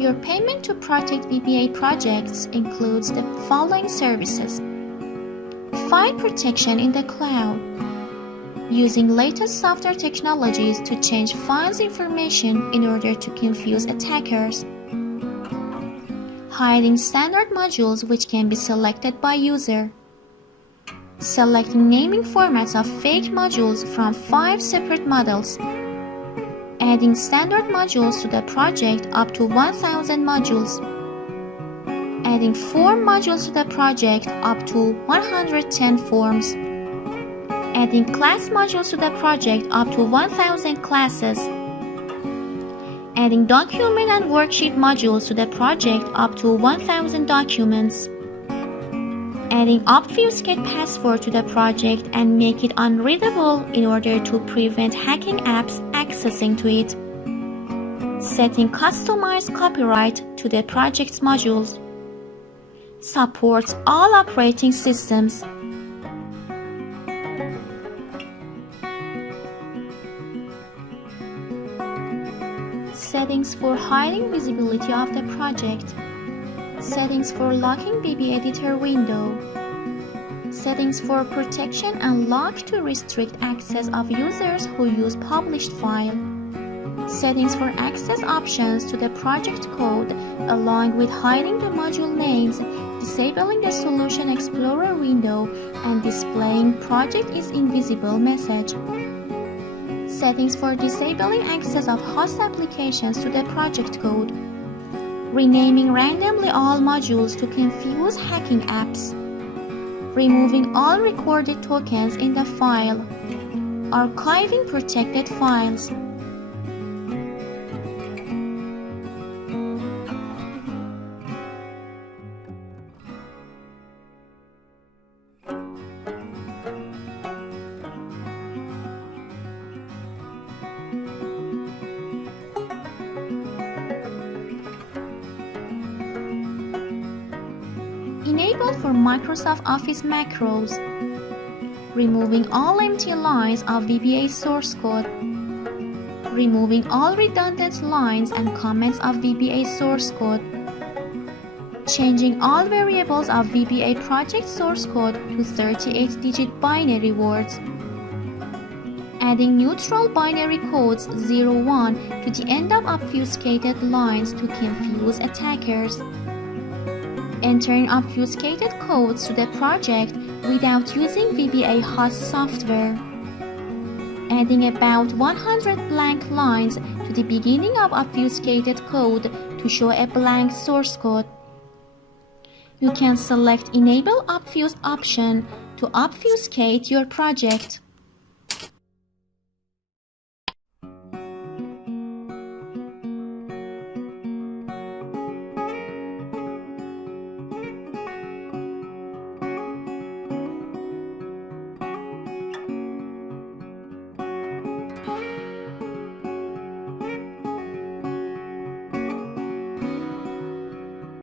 Your payment to ProtectVBA projects includes the following services: file protection in the cloud, using latest software technologies to change files information in order to confuse attackers, hiding standard modules which can be selected by user, selecting naming formats of fake modules from 5 separate models, adding standard modules to the project up to 1000 modules, adding form modules to the project up to 110 forms, adding class modules to the project up to 1000 classes, adding document and worksheet modules to the project up to 1000 documents, adding obfuscate password to the project and make it unreadable in order to prevent hacking apps accessing to it, setting customized copyright to the project's modules, supports all operating systems. Settings for hiding visibility of the project, settings for locking VB editor window, settings for protection and lock to restrict access of users who use published file, settings for access options to the project code along with hiding the module names, disabling the Solution Explorer window and displaying project is invisible message, settings for disabling access of host applications to the project code, renaming randomly all modules to confuse hacking apps, removing all recorded tokens in the file, archiving protected files. Enable for Microsoft Office macros, removing all empty lines of VBA source code, removing all redundant lines and comments of VBA source code, changing all variables of VBA project source code to 38-digit binary words, adding neutral binary codes 01 to the end of obfuscated lines to confuse attackers, entering obfuscated codes to the project without using VBA host software, adding about 100 blank lines to the beginning of obfuscated code to show a blank source code. You can select Enable Obfuse option to obfuscate your project.